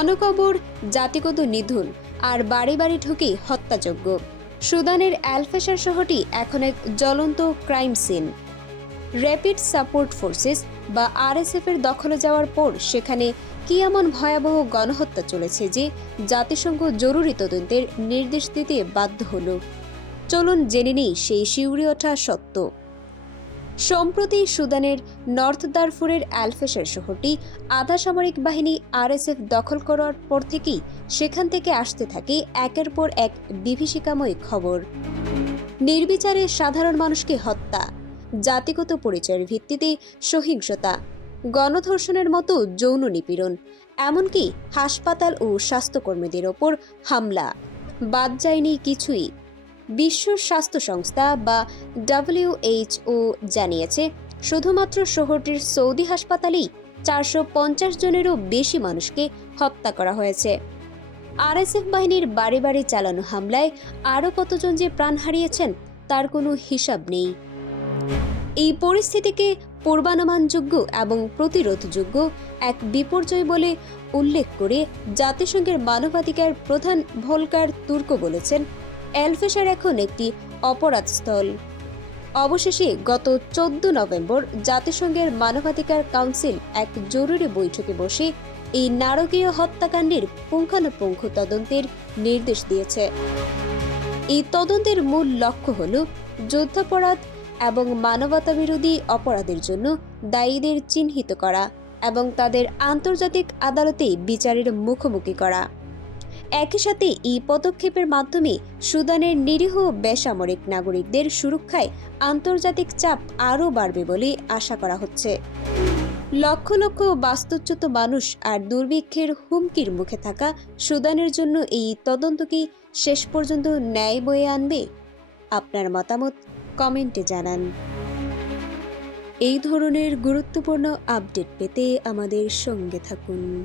গণকবর, জাতিগত নিধন আর বাড়ি বাড়ি ঢুকেই হত্যাযজ্ঞ। সুদানের অ্যাল-ফাশার শহরটি এখন এক জ্বলন্ত crime scene. Rapid support forces বা আরএসএফ এর দখলে যাওয়ার পর সেখানে কি এমন ভয়াবহ গণহত্যা চলেছে যে জাতিসংঘ জরুরি তদন্তের নির্দেশ দিতে বাধ্য হল। চলুন জেনে নিই সেই শিউরে ওঠা সত্য। সম্প্রতি সুদানের নর্থ দারফুরের অ্যাল-ফাশার শহরটি আধা সামরিক বাহিনী আরএসএফ দখল করার পর থেকেই সেখান থেকে আসতে থাকে একের পর এক বিভীষিকাময় খবর। নির্বিচারে সাধারণ মানুষকে হত্যা, জাতিগত পরিচয়ের ভিত্তিতে সহিংসতা, গণধর্ষণের মতো যৌন নিপীড়ন, এমনকি হাসপাতাল ও স্বাস্থ্যকর্মীদের ওপর হামলা। বাদ যায়নি কিছুই। বিশ্ব স্বাস্থ্য সংস্থা বা WHO জানিয়েছে শুধুমাত্র শহরটির সৌদি হাসপাতালেই 450 জনেরও বেশি মানুষকে হত্যা করা হয়েছে। আরএসএফ বাহিনীর বাড়ি বাড়ি চালানো হামলায় আরও কতজন যে প্রাণ হারিয়েছেন তার কোনো হিসাব নেই। এই পরিস্থিতিকে পূর্বানুমানযোগ্য এবং প্রতিরোধযোগ্য এক বিপর্যয় বলে উল্লেখ করে জাতিসংঘের মানবাধিকার প্রধান ভোলকার তুর্ক বলেছেন, অ্যাল-ফাশার এখন একটি অপরাধস্থল। অবশেষে গত 14 নভেম্বর জাতিসংঘের মানবাধিকার কাউন্সিল এক জরুরি বৈঠকে বসে এই নারকীয় হত্যাকাণ্ডের পুঙ্খানুপুঙ্খ তদন্তের নির্দেশ দিয়েছে। এই তদন্তের মূল লক্ষ্য হল যুদ্ধাপরাধ এবং মানবতাবিরোধী অপরাধের জন্য দায়ীদের চিহ্নিত করা এবং তাদের আন্তর্জাতিক আদালতে বিচারের মুখোমুখি করা। একই সাথে এই পদক্ষেপের মাধ্যমে সুদানের নিরীহ বেসামরিক নাগরিকদের সুরক্ষায় আন্তর্জাতিক চাপ আরও বাড়বে বলে আশা করা হচ্ছে। লক্ষ লক্ষ বাস্তুচ্যুত মানুষ আর দুর্ভিক্ষের হুমকির মুখে থাকা সুদানের জন্য এই তদন্ত কি শেষ পর্যন্ত ন্যায় বয়ে আনবে? আপনার মতামত কমেন্টে জানান। এই ধরনের গুরুত্বপূর্ণ আপডেট পেতে আমাদের সঙ্গে থাকুন।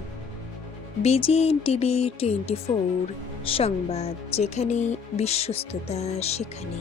BGN TV 24 সংবাদ, যেখানে বিশ্বস্ততা সেখানে।